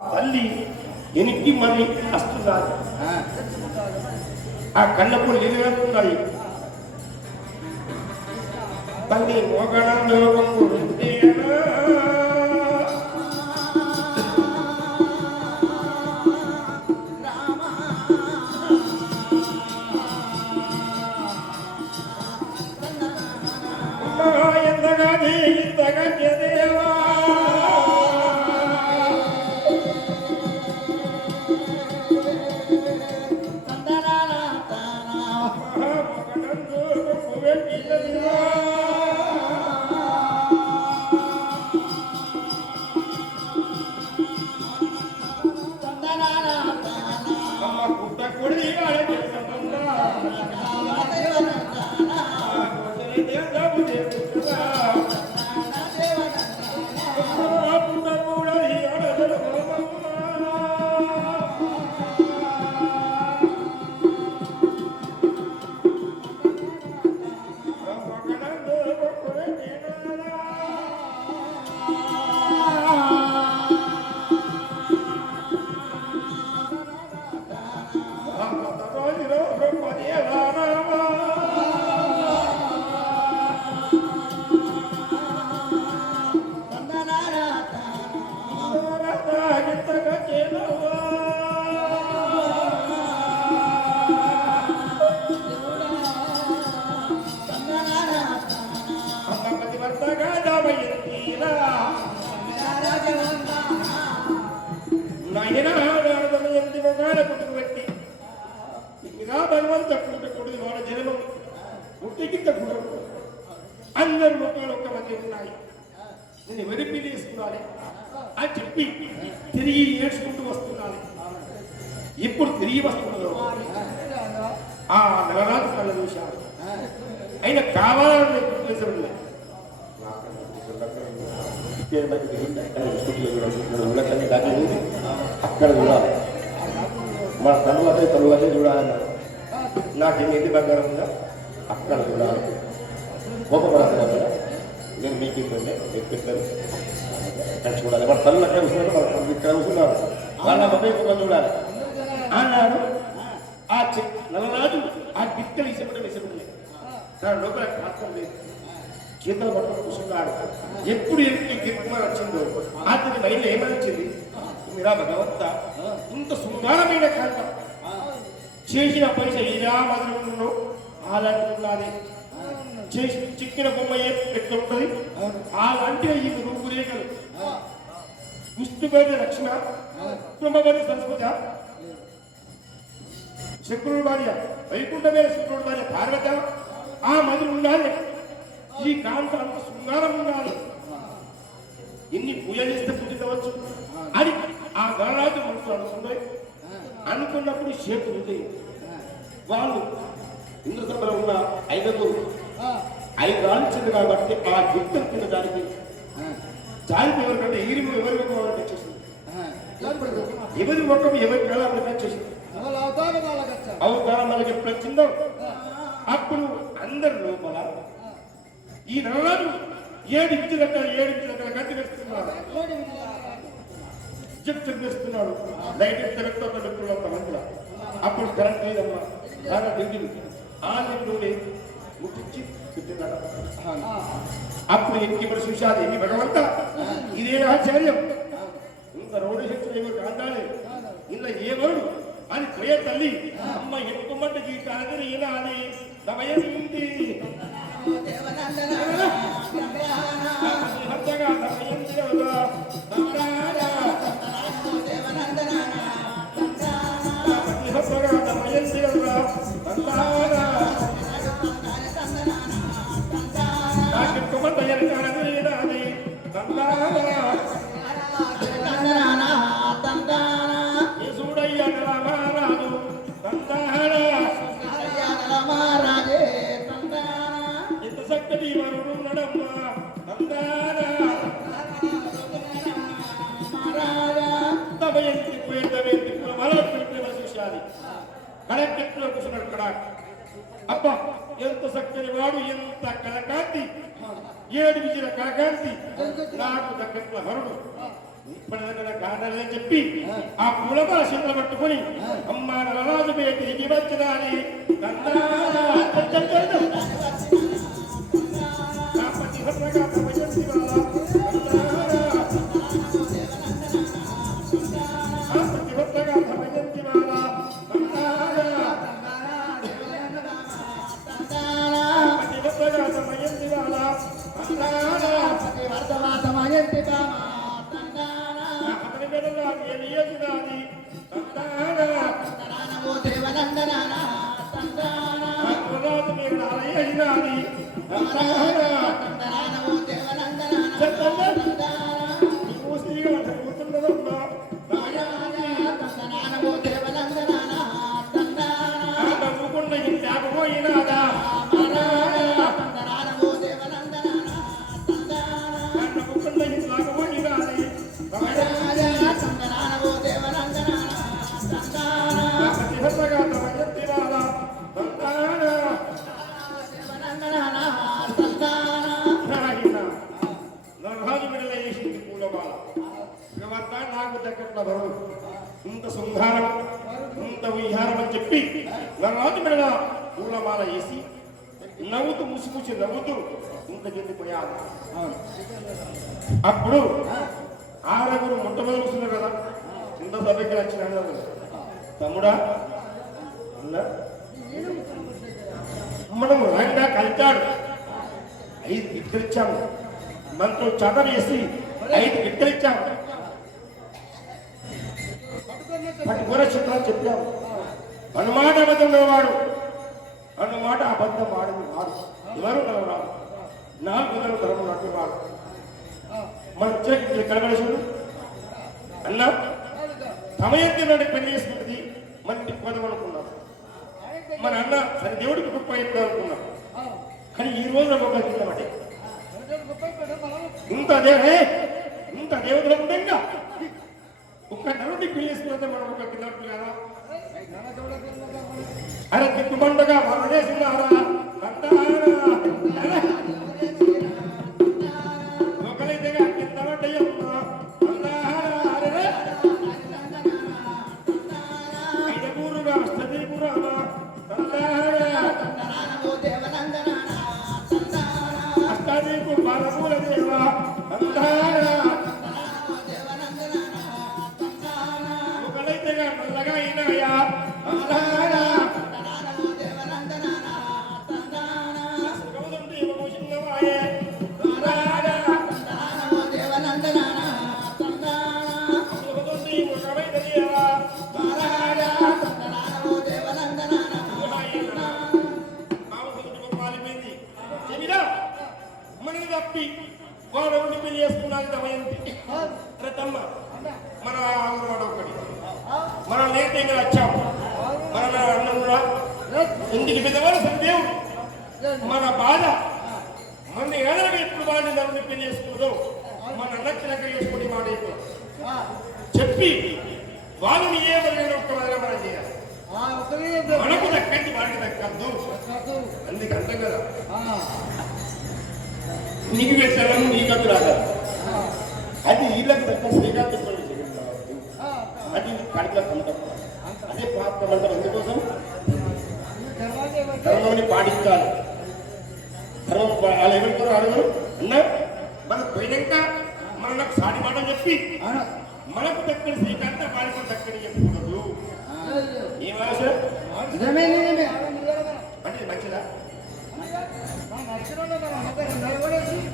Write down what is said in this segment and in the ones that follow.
తల్లి ఎనికి మరి వస్తున్నారు. ఆ కళ్ళప్పుడు ఎదుగుతున్నాయి. తల్లి మోగణంలో ఎంతగా ఇంతగా దేవా అందరు లోకాలు ఒక్క మధ్య ఉన్నాయి. నేను ఎవరి పెళ్లి చేసుకున్నాను అని చెప్పి తిరిగి ఏడ్చుకుంటూ వస్తున్నాను. ఇప్పుడు తిరిగి వస్తున్నాను. ఆ నగరాజు కళ్ళ చూశాడు. అయినా కావాలని అక్కడ చూడాలి. మన తరువాత చూడాలన్నారు. నాకు ఎన్ని బంగారం ఉందా అక్కడ చూడాలి. ఒక పడతారు నేను మీకు ఎక్కిస్తారు అక్కడ చూడాలి. మన తల్లు అక్కడ కూర్చున్నారు, ఇక్కడ కూర్చున్నారు. వాళ్ళ అబ్బాయి చూడాలి అన్నాడు. ఆ నల్లరాజు ఆ గిట్టలు ఇసపడలే దాని లోపల మాత్రం లేదు. చేతులు పట్టుకుని కూర్చున్నాడు. ఎప్పుడు గిట్టుమని వచ్చిందో అతని మైండ్ ఏమని వచ్చింది, మీరా భగవంత ఇంత సుందరమైన కాంత చేసిన పైస ఇలా మొదలుకున్నావు అలాంటి ఉన్నది. చేసి చిక్కిన బొమ్మ ఎట్లా ఉంటుంది అలాంటివి ఈ రూపురేఖలు. విష్ణుపేట రక్షణ, బ్రహ్మపతి సంస్కృత, శుక్రుడు భార్య వైకుంఠమైన శుక్రుడు భార్య పార్వత ఆ మధులు ఉండాలి. ఈ కాంత అంత శృంగారం ఉండాలి. ఎన్ని పూజలు చేస్తే పూజించవచ్చు అని ఆ గణరాజు మనసు అనుకున్నాయి. అనుకున్నప్పుడు షేపు హృదయం వాళ్ళు ఇంద్రసభలో ఉన్న 5 రాళ్ళు ఇచ్చింది కాబట్టి ఆ గిట్టలు కింద దానికి జాలిపి ఎవరికంటే ఎవరి ముఖం వచ్చేసింది. ఎవరి ముఖం ఎవరి కాలం వచ్చేసింది. అవతారం మనకి ఎప్పుడు వచ్చిందో అప్పుడు అందరి లోపల ఈ నగరాలు 7 ఇంచుల గట్టి వేస్తున్నాడు. వేస్తున్నాడు లైట్ ఎత్తున్నంత మందిలో. అప్పుడు కరెంట్ లేదమ్మా. ఆ నిండునే ముట్టించి పెట్టినాడు. అప్పుడు ఎన్ని మరి చూశాది ఎన్ని భగవంత ఇదే ఆశ్చర్యం. ఇంత రోడ్డు శక్తులు ఎవరు కాదాలి ఇలా ఏమరు అని పోయే తల్లి అమ్మ ఎక్కుమంటే గీతాలని ఇలా అని దమయంతి కడకెట్లో కూర్చున్నాడు. కడ అబ్బా ఎంత చక్కని వాడు, ఎంత కళకాంతి, 7 విజయ కళకాంతి, నాకు దక్కట్ల హరుడు, ఇప్పటిదాకా కాదని చెప్పి ఆ పూలమాల చేతులు పట్టుకొని అమ్మ నలరాజు బేటికి వచ్చినాని నాకు దగ్గర బరువు ఇంత శృంగారం ఇంత విహారం అని చెప్పి నన్ను మెడ పూలమాల వేసి నవ్వుతూ ముసిముసి నవ్వుతూ ఇంత చెందిపోయాను. అప్పుడు ఆరుగురు మొట్టమొదటి కూర్చున్నారు కదా, కింద సభకి వచ్చిన తమ్ముడా అన్నా మనం రంగా కలిచాడు 5 గిట్టలిచ్చాము, మంత్రం చట వేసి 5 గిట్టలిచ్చాము, పట్టుకునే చిత్రాలు చెప్పాము. అన్నమాట అబద్ధం వాడు అన్నమాట అబద్ధం వాడిని వాడు ఎవరు కలవరాడు 4 నెలల ధర్మం నాటి వాడు మన ఇచ్చే కలగలసుడు అన్న సమయంతి నాటి పెళ్లి చేసుకుంటుంది మన ఇంటికి పోదాం అనుకున్నాం. మన అన్న సరే దేవుడికి గొప్ప అయిపోయి అనుకున్నాం. కానీ ఈ రోజు ఒక తిన్నమాట ఇంత దేవుడు ఉండగా ఒక్క నరుడిని పెళ్లి చేసుకుంటే మనం ఒక తిన్నట్టు కదా. అరే తిట్టుబండగా వరదేసినారా ఒకరైతేగా కిందయ్యమ్మా ఐదుగురుగా అష్టదిగురామా అష్టాదీపు బాలపూల దేవా ఒకరైతేగా నల్లగా అయినాయా వాడు పెళ్లి చేసుకున్నాను దమయంతి తమ్మ మన వాడు ఒకటి మనం లేటే వచ్చాము. మన అన్నం కూడా ఇంటికి పెద్దవాడు దేవుడు మన బాధ మన ఏదైనా ఎప్పుడు బాధ నన్ను పెళ్లి చేసుకున్నదో మన అన్నక్షణక చేసుకుని మాట చెప్పి వాళ్ళని ఏ బలమైన ఒక్కమైనా మనం చేయాలి. మనకు దక్కంది వాడికి దక్కద్దు. అందుకు అర్థం కదా నీకు పెట్టాను నీకు అది రాదు. అది వీళ్ళకి దక్క శ్రీకాంతం అది కడుపులో పంట. అదే పాత్ర అంటారు. అందుకోసం ధర్మంని పాటించాలి. ధర్మం వాళ్ళు ఏమంటారు అడుగురు అన్నా మనకు పోయినాక మనకు సాటి మాట చెప్పి మనకు దక్కని శ్రీకాంత వాడికి దక్కని చెప్పకూడదు. ఏం సార్ అంటే మంచిదా?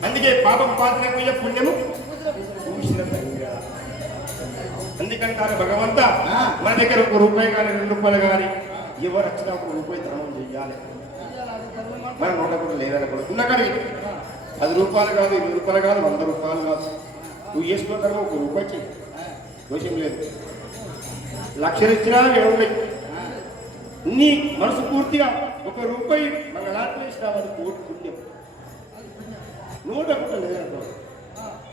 అందుకే పాపం పాత్ర పుణ్యము అందుకంటారు భగవంత మన దగ్గర ₹1 కానీ ₹2 కానీ ఎవరు వచ్చినా ₹1 ధర్మం చెయ్యాలి. మన నోట కూడా లేదనకూడదు. ఉన్నకాడికి ₹10 కాదు ₹20 కాదు ₹100 కాదు. నువ్వు చేసుకున్న ధర్మం ₹1 చెయ్యి, దోషం లేదు. లక్షలు ఇచ్చినా ఏముంది నీ మనసు పూర్తిగా ₹1 మంగళాత్మ ఇచ్చినా అది కోటి పుణ్యం. నోట కూడా లేదనుకో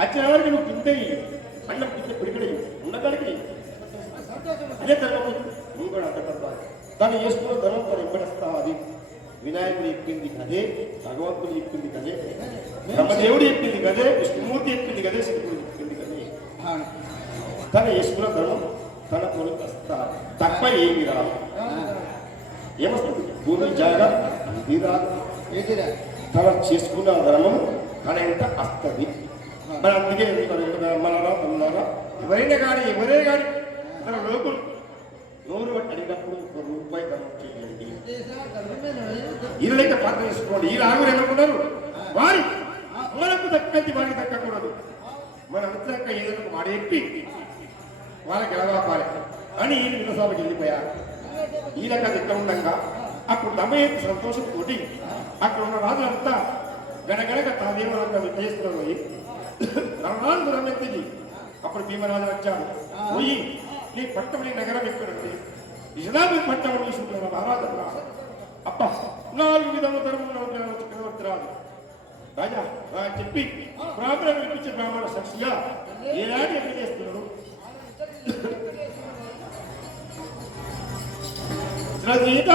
వచ్చిన వారికి నువ్వు కింద అన్నం కింద పిడికడ ఉన్నకాడికి అదే ధర్మం. నువ్వు కూడా అడ్డపడతావు. దాన్ని చేసుకున్న ధర్మం తను ఎంబడిస్తావు. అది వినాయకుడు చెప్పింది కదే, భగవంతుడు చెప్పింది కదే, బ్రహ్మదేవుడు చెప్పింది కదే, విష్ణుమూర్తి చెప్పింది కదే, శివుడు చెప్పింది కదే. తన చేసుకున్న ధర్మం తన కొడుకు తప్ప ఏమి రాదు. ఏమొస్తుంది? భూమి జాగా ఇది రాదు. తన చేసుకున్న ధర్మం తన ఎంత వస్తుంది. మరి అందుకే మనరా తన్నారా ఎవరైనా కానీ తన లోకులు నోరు బట్టి అడిగినప్పుడు ఒక రూపాయి ధర్మం చేయండి. వీళ్ళైతే పాత్ర చేసుకోండి. వీళ్ళు ఆగురు ఎన్నుకున్నారు వారి మనకు దక్కంది వారికి దక్కకూడదు. మన అంతక ఏదైనా వాడెప్పి వాళ్ళకి ఎలవాపాలి అని వినసాలకు వెళ్ళిపోయారు. వీళ్ళకి అది ఎక్కడ ఉండగా అప్పుడు దమయంతి సంతోషంతో అక్కడ ఉన్న రాజులంతా గడగడగ తాదేవరంగా విజయిస్తున్నారు. పోయి రణాలు దమయంతికి అప్పుడు భీమరాజు వచ్చాడు. పోయి నీ పట్టమని నగరం ఎక్కడుంది? నిజామే పట్టమని తీసుకుంటున్నారు మహారాజు. అప్ప 4 విధముల ధర్మంలో చక్రవర్తి రాజు రాజా చెప్పి బ్రాహ్మణులు వినిపించే బ్రాహ్మణ సాక్షిగా ఏనాడు ఎక్కడ చేస్తున్నాడు? రచయిత